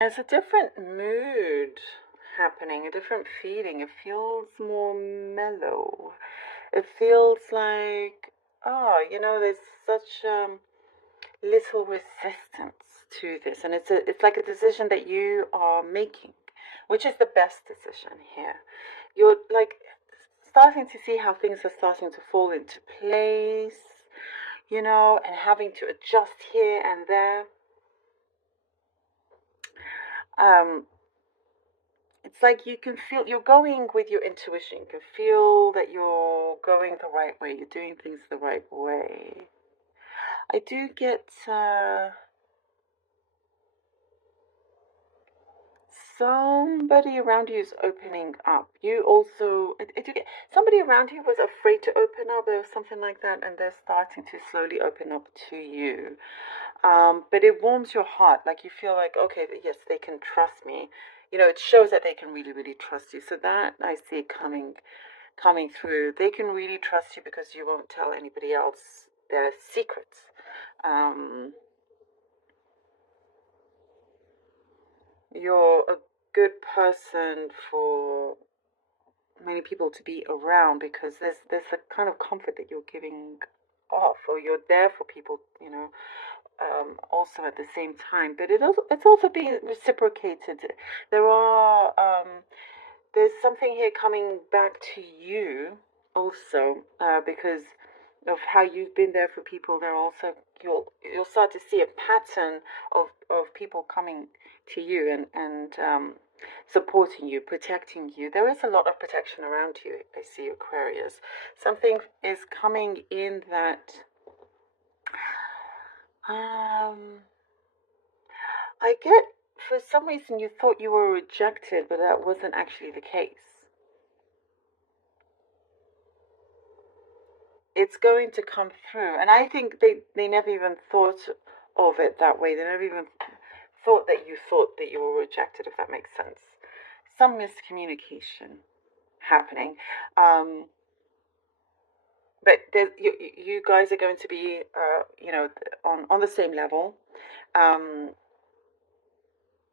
There's a different mood happening, a different feeling. It feels more mellow. It feels like, oh, there's such little resistance to this, and it's like a decision that you are making, which is the best decision here. You're like starting to see how things are starting to fall into place, and having to adjust here and there. Um, it's like you can feel you're going with your intuition. You can feel that you're going the right way. You're doing things the right way. I do get somebody around you is opening up. You also, I do get somebody around you was afraid to open up. There was something like that, and they're starting to slowly open up to you. But it warms your heart. Like you feel like, okay, yes, they can trust me. It shows that they can really, really trust you. So that I see coming through. They can really trust you because you won't tell anybody else their secrets. Um, you're a good person for many people to be around because there's a kind of comfort that you're giving off, or you're there for people, also at the same time. But it's also being reciprocated. There are there's something here coming back to you also, because of how you've been there for people. There also you'll start to see a pattern of people coming to you and supporting you, protecting you. There is a lot of protection around you. I see, Aquarius. Something is coming in that um I get, for some reason you thought you were rejected, but that wasn't actually the case. It's going to come through. And I think they never even thought of it that way. They never even thought that you were rejected, if that makes sense. Some miscommunication happening. Um, but you guys are going to be, on the same level. Um,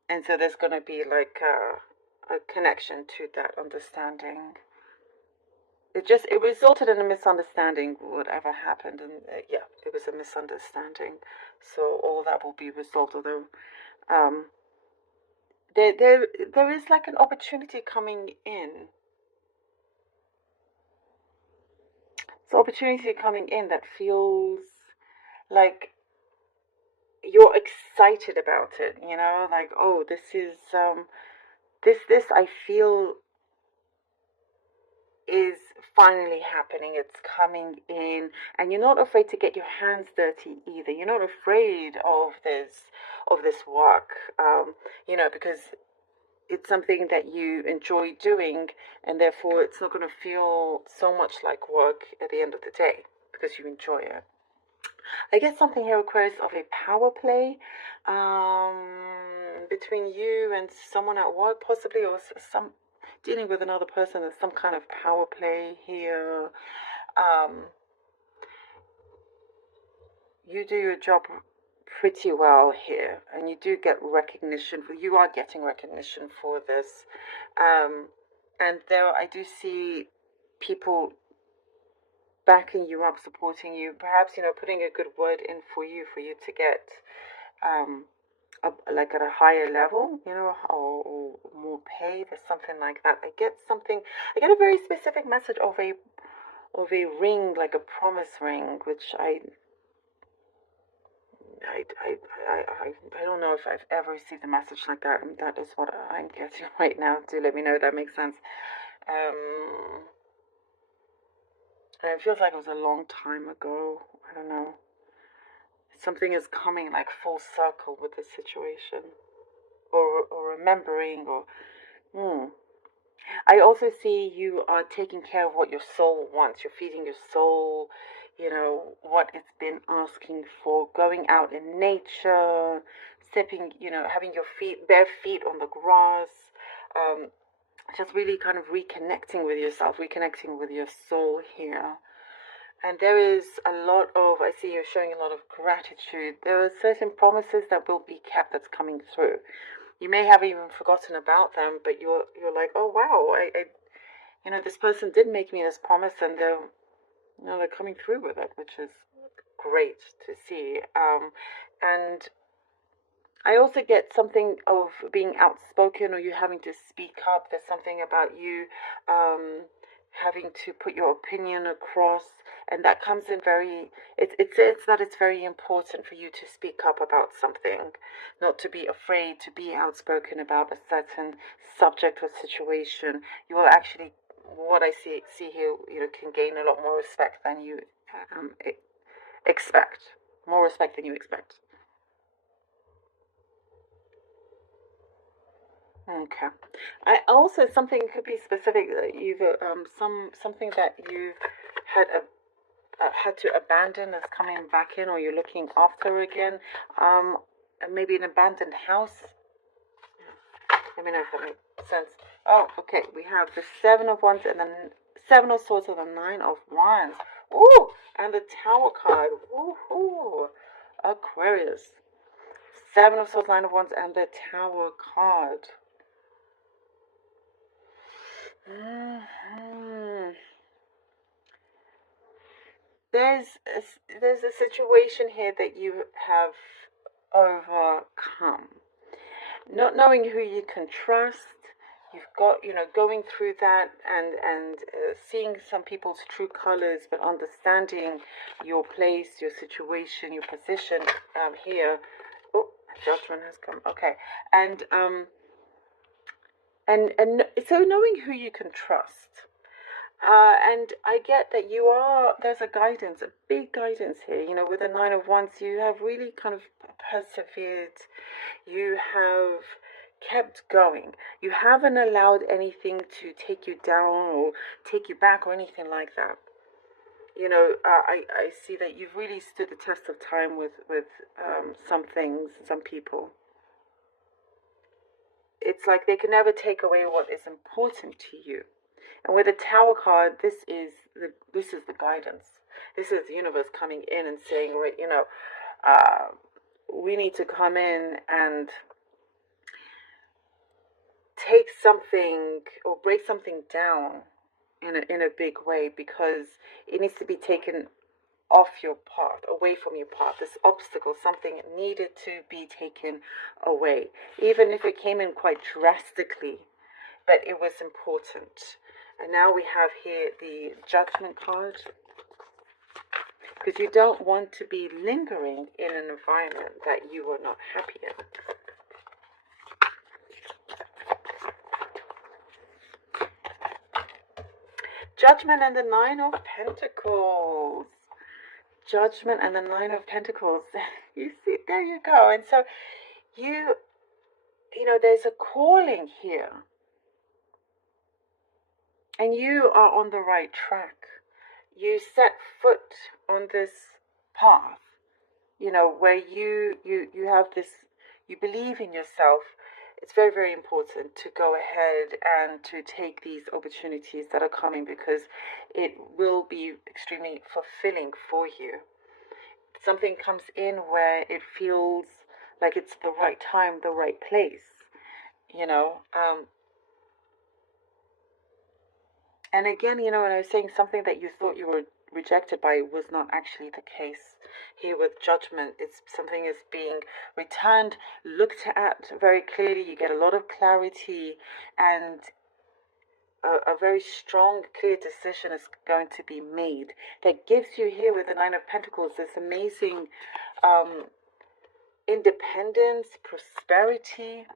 and so there's going to be like a connection to that understanding. It resulted in a misunderstanding, whatever happened, and yeah, it was a misunderstanding. So all that will be resolved. Although um, there is like an opportunity coming in. It's opportunity coming in that feels like you're excited about it. Like, oh, this is this I feel is finally happening. It's coming in, and you're not afraid to get your hands dirty either. You're not afraid of this work, because it's something that you enjoy doing, and therefore it's not going to feel so much like work at the end of the day because you enjoy it. I guess something here requires of a power play between you and someone at work, possibly, or some dealing with another person. There's some kind of power play here. Um, you do your job pretty well here, and you do get recognition. You are getting recognition for this, and there I do see people backing you up, supporting you, perhaps putting a good word in for you to get um, like at a higher level, or more pay. There's something like that. I get a very specific message of a ring, like a promise ring, which I, I, I don't know if I've ever received a message like that, and that is what I'm getting right now. Do let me know if that makes sense. Um, and it feels like it was a long time ago. I don't know. Something is coming like full circle with this situation, or remembering, or hmm. I also see you are taking care of what your soul wants. You're feeding your soul, what it's been asking for, going out in nature, stepping, having your bare feet on the grass, um, just really kind of reconnecting with yourself, reconnecting with your soul here. And there is I see you're showing a lot of gratitude. There are certain promises that will be kept that's coming through. You may have even forgotten about them, but you're like, oh wow, this person did make me this promise, and they're coming through with it, which is great to see. And I also get something of being outspoken, or you having to speak up. There's something about you having to put your opinion across, and that comes in very. It says that it's very important for you to speak up about something, not to be afraid to be outspoken about a certain subject or situation. You will actually, what I see here, can gain a lot more respect than you expect. More respect than you expect. Okay. I also, something could be specific that you've something that you had had to abandon is coming back in, or you're looking after again. Um, Maybe an abandoned house. Let me know if that makes sense. Oh, okay. We have the Seven of Wands and the Seven of Swords and the Nine of Wands. Ooh, and the Tower card. Ooh, Aquarius. Seven of Swords, Nine of Wands, and the Tower card. Hmm. There's a situation here that you have overcome. Not knowing who you can trust, you've got, going through that, and seeing some people's true colors, but understanding your place, your situation, your position here. Oh, judgment has come. Okay, and so knowing who you can trust. And I get that there's a guidance, a big guidance here. With the Nine of Wands, you have really kind of persevered. You have kept going. You haven't allowed anything to take you down or take you back or anything like that. I see that you've really stood the test of time with some things, some people. It's like they can never take away what is important to you. And with the Tower card, this is the guidance. This is the universe coming in and saying, right, we need to come in and take something or break something down in a big way, because it needs to be taken off your path, away from your path. This obstacle, something needed to be taken away, even if it came in quite drastically, but it was important. And now we have here the Judgment card, because you don't want to be lingering in an environment that you are not happy in. Judgment and the Nine of Pentacles. Judgment and the Nine of Pentacles. You see, there you go. And so there's a calling here. And you are on the right track. You set foot on this path, where you have this, you believe in yourself. It's very, very important to go ahead and to take these opportunities that are coming, because it will be extremely fulfilling for you. Something comes in where it feels like it's the right time, the right place, and again, when I was saying something that you thought you were rejected by was not actually the case. Here with Judgment, it's something is being returned, looked at very clearly. You get a lot of clarity, and a very strong, clear decision is going to be made that gives you here with the Nine of Pentacles this amazing independence, prosperity,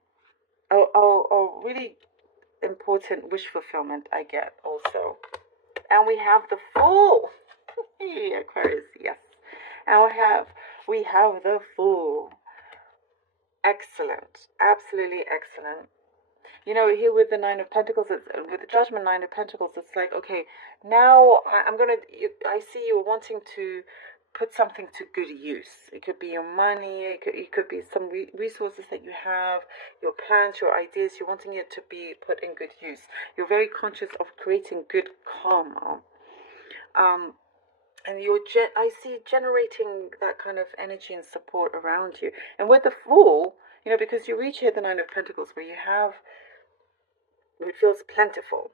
really important wish fulfillment I get also. And we have the Fool. Hey, Aquarius, yes. And we have the Fool. Excellent. Absolutely excellent. Here with the Nine of Pentacles, with the Judgment Nine of Pentacles, it's like, okay, now I see you wanting to put something to good use. It could be your money, it could be some resources that you have, your plans, your ideas. You're wanting it to be put in good use. You're very conscious of creating good karma. And I see generating that kind of energy and support around you. And with the Fool, because you reach here the Nine of Pentacles, where it feels plentiful.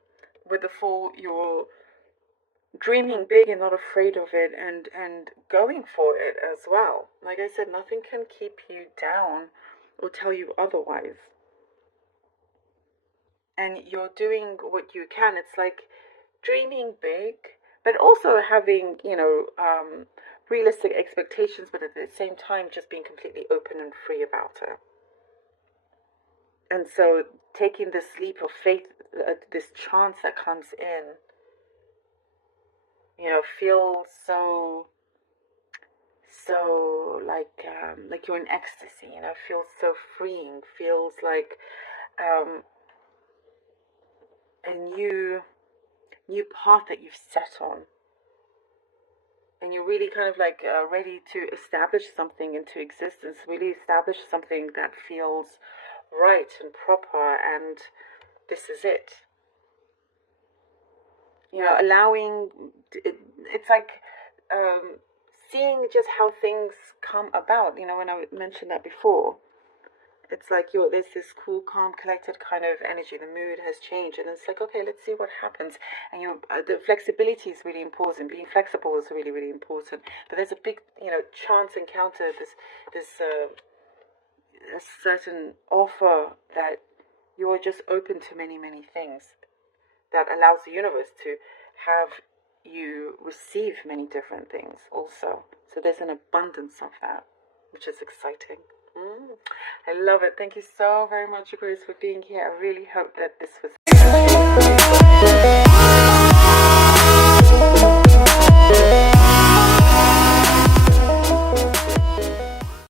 With the Fool, you're dreaming big and not afraid of it, and going for it as well. Like I said, nothing can keep you down or tell you otherwise. And you're doing what you can. It's like dreaming big, but also having, realistic expectations, but at the same time, just being completely open and free about it. And so taking this leap of faith, this chance that comes in, feels so like you're in ecstasy, feels so freeing, feels like a new path that you've set on, and you're really kind of like ready to establish something into existence, really establish something that feels right and proper, and this is it. Allowing, it's like seeing just how things come about. When I mentioned that before, it's like there's this cool, calm, collected kind of energy. The mood has changed, and it's like, okay, let's see what happens. And the flexibility is really important. Being flexible is really, really important. But there's a big, chance encounter. This a certain offer that you are just open to many, many things. That allows the universe to have you receive many different things also. So there's an abundance of that, which is exciting. I love it. Thank you so very much, Aquarius, for being here. I really hope that this was